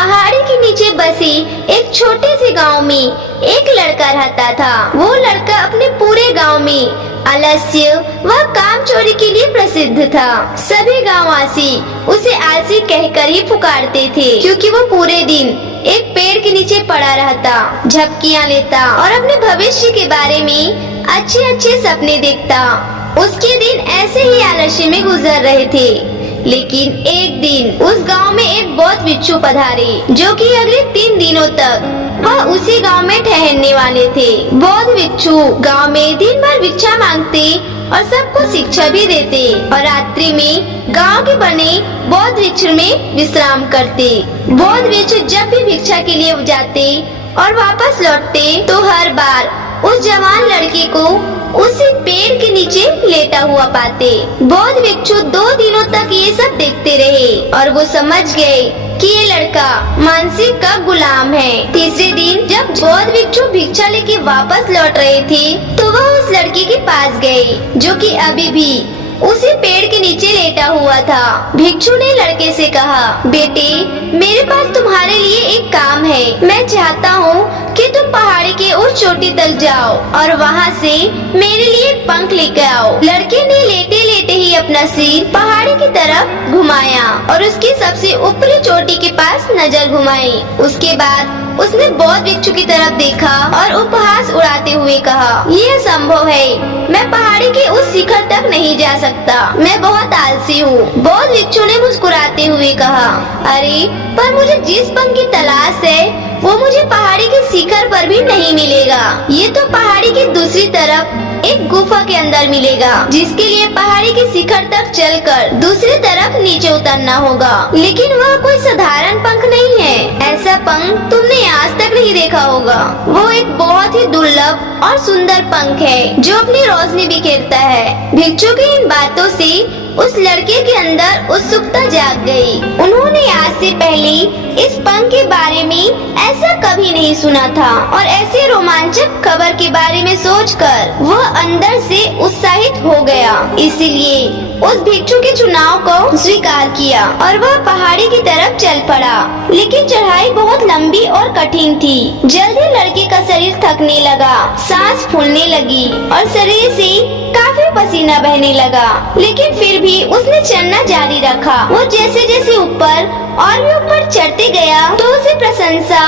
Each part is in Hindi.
पहाड़ी के नीचे बसे एक छोटे से गांव में एक लड़का रहता था। वो लड़का अपने पूरे गांव में आलस्य व काम चोरी के लिए प्रसिद्ध था। सभी गांववासी उसे आलसी कहकर ही पुकारते थे, क्योंकि वो पूरे दिन एक पेड़ के नीचे पड़ा रहता, झपकियां लेता और अपने भविष्य के बारे में अच्छे अच्छे सपने देखता। उसके दिन ऐसे ही आलस्य में गुजर रहे थे। लेकिन एक दिन उस गांव में एक बौद्ध भिक्षु पधारे, जो कि अगले 3 दिनों तक वह उसी गांव में ठहरने वाले थे। बौद्ध भिक्षु गांव में दिन भर भिक्षा मांगते और सबको शिक्षा भी देते और रात्रि में गांव के बने बौद्ध वृक्ष में विश्राम करते। बौद्ध भिक्षु जब भी भिक्षा के लिए जाते और वापस लौटते तो हर बार उस जवान लड़के को उसी पेड़ के नीचे लेटा हुआ पाते। बौद्ध भिक्षु 2 दिनों तक ये सब देखते रहे और वो समझ गए कि ये लड़का मानसिक का गुलाम है। तीसरे दिन जब बौद्ध भिक्षु भिक्षा लेके वापस लौट रहे थे तो वह उस लड़के के पास गए, जो कि अभी भी उसी पेड़ के नीचे लेटा हुआ था। भिक्षु ने लड़के से कहा, बेटे, मेरे पास तुम्हारे लिए एक काम है। मैं चाहता हूँ कि तुम पहाड़ी के उस चोटी तक जाओ और वहाँ से मेरे लिए एक पंख लेकर आओ। लड़के ने लेटे लेटे ही अपना सिर पहाड़ी की तरफ घुमाया और उसकी सबसे ऊपरी चोटी के पास नजर घुमाई। उसके बाद उसने बौद्ध भिक्षु की तरफ देखा और उपहास उड़ाते हुए कहा, यह संभव है, मैं पहाड़ी के उस शिखर तक नहीं जा सकता, मैं बहुत आलसी हूँ। बौद्ध भिक्षु ने मुस्कुराते हुए कहा, अरे पर मुझे जिस पंख की तलाश है वो मुझे पहाड़ी के शिखर पर भी नहीं मिलेगा। ये तो पहाड़ी की दूसरी तरफ एक गुफा के अंदर मिलेगा, जिसके लिए पहाड़ी के शिखर तक चलकर दूसरी तरफ नीचे उतरना होगा। लेकिन वह कोई साधारण पंख नहीं है। ऐसा पंख तुमने आज तक नहीं देखा होगा। वो एक बहुत ही दुर्लभ और सुंदर पंख है जो अपनी रोशनी बिखेरता है। भिक्षु की इन बातों से उस लड़के के अंदर उत्सुकता जाग गई। उन्होंने आज से पहले इस पंख के बारे में ऐसा कभी नहीं सुना था और ऐसे रोमांचक खबर के बारे में सोचकर वह अंदर से उत्साहित हो गया। इसलिए उस भिक्षु के चुनाव को स्वीकार किया और वह पहाड़ी की तरफ चल पड़ा। लेकिन चढ़ाई बहुत लंबी और कठिन थी। जल्दी लड़के का शरीर थकने लगा, सांस फूलने लगी और शरीर से काफी पसीना बहने लगा। लेकिन फिर भी उसने चलना जारी रखा। वो जैसे जैसे ऊपर और भी ऊपर चढ़ते गया तो उसे प्रशंसा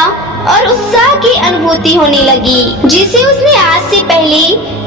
और उत्साह की अनुभूति होने लगी, जिसे उसने आज से पहले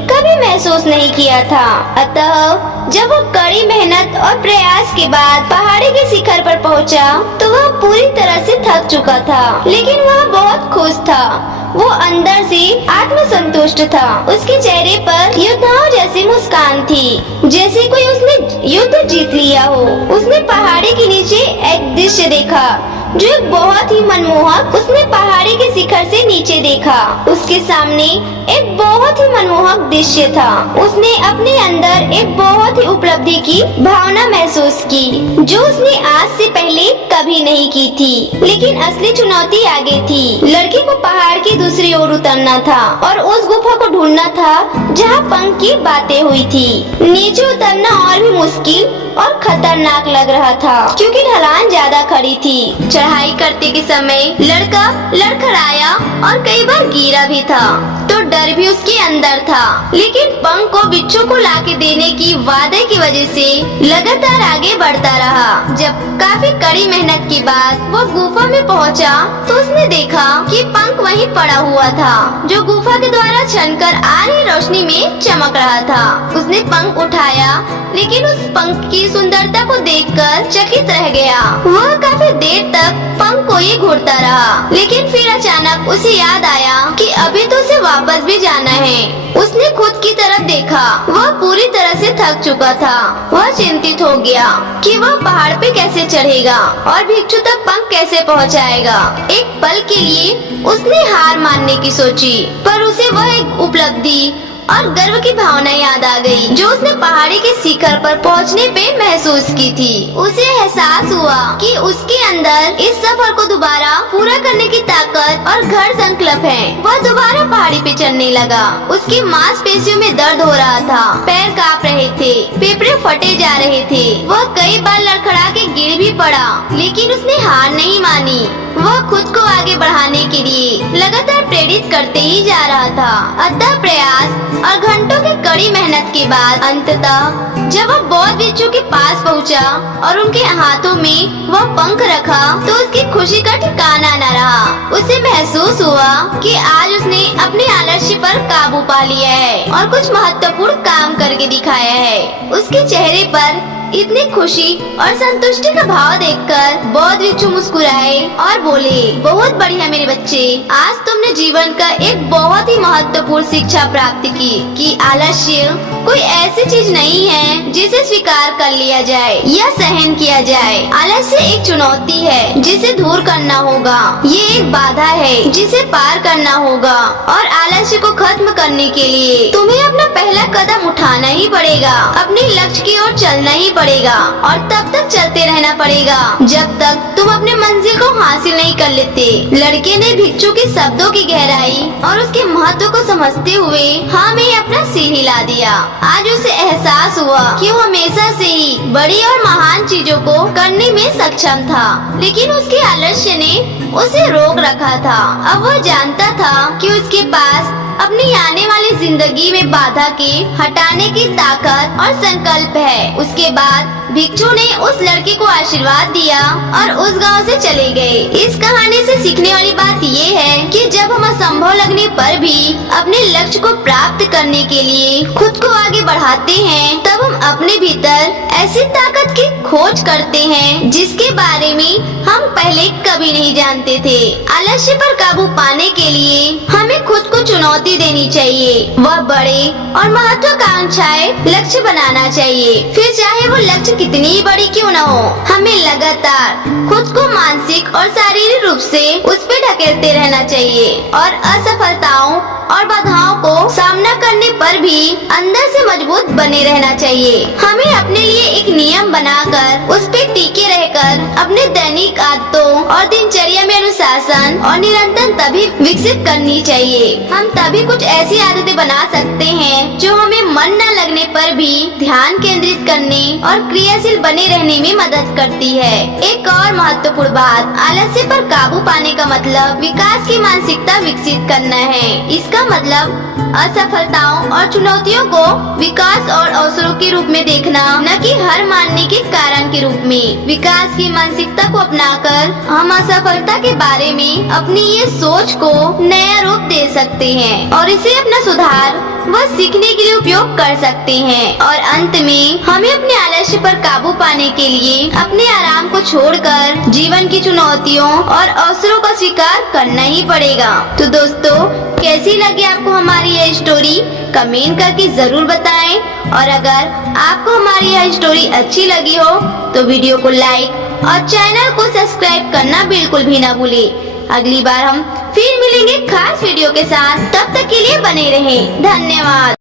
कभी महसूस नहीं किया था। अतः जब वो कड़ी मेहनत और प्रयास के बाद पहाड़ी के शिखर पर पहुंचा तो वह पूरी तरह से थक चुका था, लेकिन वह बहुत खुश था। वो अंदर से आत्मसंतुष्ट था। उसके चेहरे पर योद्धाओं जैसी मुस्कान थी, जैसे कोई उसने युद्ध जीत लिया हो। उसने पहाड़ी के नीचे एक दृश्य देखा जो एक बहुत ही मनमोहक। उसने पहाड़ी के शिखर से नीचे देखा। उसके सामने एक बहुत ही मनमोहक दृश्य था। उसने अपने अंदर एक बहुत ही उपलब्धि की भावना महसूस की, जो उसने आज से पहले कभी नहीं की थी। लेकिन असली चुनौती आगे थी। लड़के को पहाड़ की दूसरी ओर उतरना था और उस गुफा को ढूंढना था जहाँ पंख की बातें हुई थी। नीचे उतरना और भी मुश्किल और खतरनाक लग रहा था, क्योंकि ढलान ज्यादा खड़ी थी। चढ़ाई करते के समय लड़का लड़खड़ाया और कई बार गिरा भी था, तो डर भी उसके अंदर था। लेकिन पंख को बिच्छू को लाके देने की वादे की वजह से लगातार आगे बढ़ता रहा। जब काफी कड़ी मेहनत के बाद वो गुफा में पहुंचा तो उसने देखा कि पंख वहीं पड़ा हुआ था, जो गुफा के द्वारा छनकर आ रही रोशनी में चमक रहा था। उसने पंख उठाया, लेकिन उस पंख की सुंदरता को देखकर चकित रह गया। वह काफी देर तक पंख को ही घूरता रहा, लेकिन फिर अचानक उसे याद आया कि अभी तो उसे वापस भी जाना है। उसने खुद की तरफ देखा। वह पूरी तरह से थक चुका था। वह चिंतित हो गया कि वह पहाड़ पे कैसे चढ़ेगा और भिक्षु तक पंख कैसे पहुंचाएगा। एक पल के लिए उसने हार मानने की सोची, पर उसे वह एक उपलब्धि और गर्व की भावना याद आ गई, जो उसने पहाड़ी के शिखर पर पहुंचने पे महसूस की थी। उसे एहसास हुआ कि उसके अंदर इस सफर को दोबारा पूरा करने की ताकत और घर संकल्प है। वह दोबारा पहाड़ी पे चढ़ने लगा। उसकी मांसपेशियों में दर्द हो रहा था, पैर कांप रहे थे, फेफड़े फटे जा रहे थे। वह कई बार लड़खड़ा के गिर भी पड़ा, लेकिन उसने हार नहीं मानी। वह खुद को आगे बढ़ाने के लिए लगातार प्रेरित करते ही जा रहा था। अतः प्रयास और घंटों की कड़ी मेहनत के बाद अंततः जब वह बौद्ध भिक्षु के पास पहुंचा और उनके हाथों में वह पंख रखा तो उसकी खुशी का ठिकाना न रहा। उसे महसूस हुआ कि आज उसने अपने आलस्य पर काबू पा लिया है और कुछ महत्वपूर्ण काम करके दिखाया है। उसके चेहरे पर इतनी खुशी और संतुष्टि का भाव देखकर बौद्ध भिक्षु मुस्कुराए और बोले, बहुत बढ़िया मेरे बच्चे, आज तुमने जीवन का एक बहुत ही महत्वपूर्ण शिक्षा प्राप्त की कि आलस्य कोई ऐसी चीज नहीं है जिसे स्वीकार कर लिया जाए या सहन किया जाए। आलस्य एक चुनौती है जिसे दूर करना होगा। ये एक बाधा है जिसे पार करना होगा और आलस्य को खत्म करने के लिए तुम्हें अपना पहला कदम उठाना ही पड़ेगा। अपने लक्ष्य की ओर चलना ही पड़ेगा और तब तक चलते रहना पड़ेगा जब तक तुम अपने मंजिल को हासिल नहीं कर लेते। लड़के ने भिक्षु के शब्दों की गहराई और उसके महत्व को समझते हुए हाँ में अपना सिर हिला दिया। आज उसे एहसास हुआ कि वो हमेशा से ही बड़ी और महान चीजों को करने में सक्षम था, लेकिन उसके आलस्य ने उसे रोक रखा था। अब वह जानता था कि उसके पास अपनी आने वाली जिंदगी में बाधा के हटाने की ताकत और संकल्प है। उसके बाद भिक्षु ने उस लड़के को आशीर्वाद दिया और उस गांव से चले गए। इस कहानी से सीखने वाली बात ये है कि जब हम असंभव लगने पर भी अपने लक्ष्य को प्राप्त करने के लिए खुद को आगे बढ़ाते हैं, तब हम अपने भीतर ऐसी ताकत की खोज करते हैं जिसके बारे में हम पहले कभी नहीं जानते थे। आलस्य पर काबू पाने के लिए हमें खुद को चुनौती देनी चाहिए। वह बड़े और महत्वाकांक्षाएं लक्ष्य बनाना चाहिए, फिर चाहे वो लक्ष्य कितनी ही बड़ी क्यों न हो। हमें लगातार खुद को मानसिक और शारीरिक रूप से उस पे ढकेलते रहना चाहिए और असफलताओं और बाधाओं को सामना करने पर भी अंदर से मजबूत बने रहना चाहिए। हमें अपने लिए एक नियम बनाकर उस पे टिके रहकर अपने दैनिक आदतों और दिनचर्या में अनुशासन और निरंतर तभी विकसित करनी चाहिए। हम तभी कुछ ऐसी आदतें बना सकते हैं जो हमें मन न लगने पर भी ध्यान केंद्रित करने और क्रियाशील बने रहने में मदद करती है। एक और महत्वपूर्ण बात, आलस्य पर काबू पाने का मतलब विकास की मानसिकता विकसित करना है। इसका मतलब असफलताओं और चुनौतियों को विकास और अवसरों के रूप में देखना, न कि हार मानने के कारण के रूप में। विकास की मानसिकता को अपनाकर हम असफलता के बारे में अपनी ये सोच को नया रूप दे सकते हैं और इसे अपना सुधार व सीखने के लिए उपयोग कर सकते हैं। और अंत में हमें अपने आलस्य पर काबू पाने के लिए अपने आराम को छोड़कर जीवन की चुनौतियों और अवसरों का स्वीकार करना ही पड़ेगा। तो दोस्तों, कैसी लगी आपको हमारी यह स्टोरी? कमेंट करके जरूर बताएं और अगर आपको हमारी यह स्टोरी अच्छी लगी हो तो वीडियो को लाइक और चैनल को सब्सक्राइब करना बिल्कुल भी ना भूलें। अगली बार हम फिर मिलेंगे खास वीडियो के साथ, तब तक के लिए बने रहें। धन्यवाद।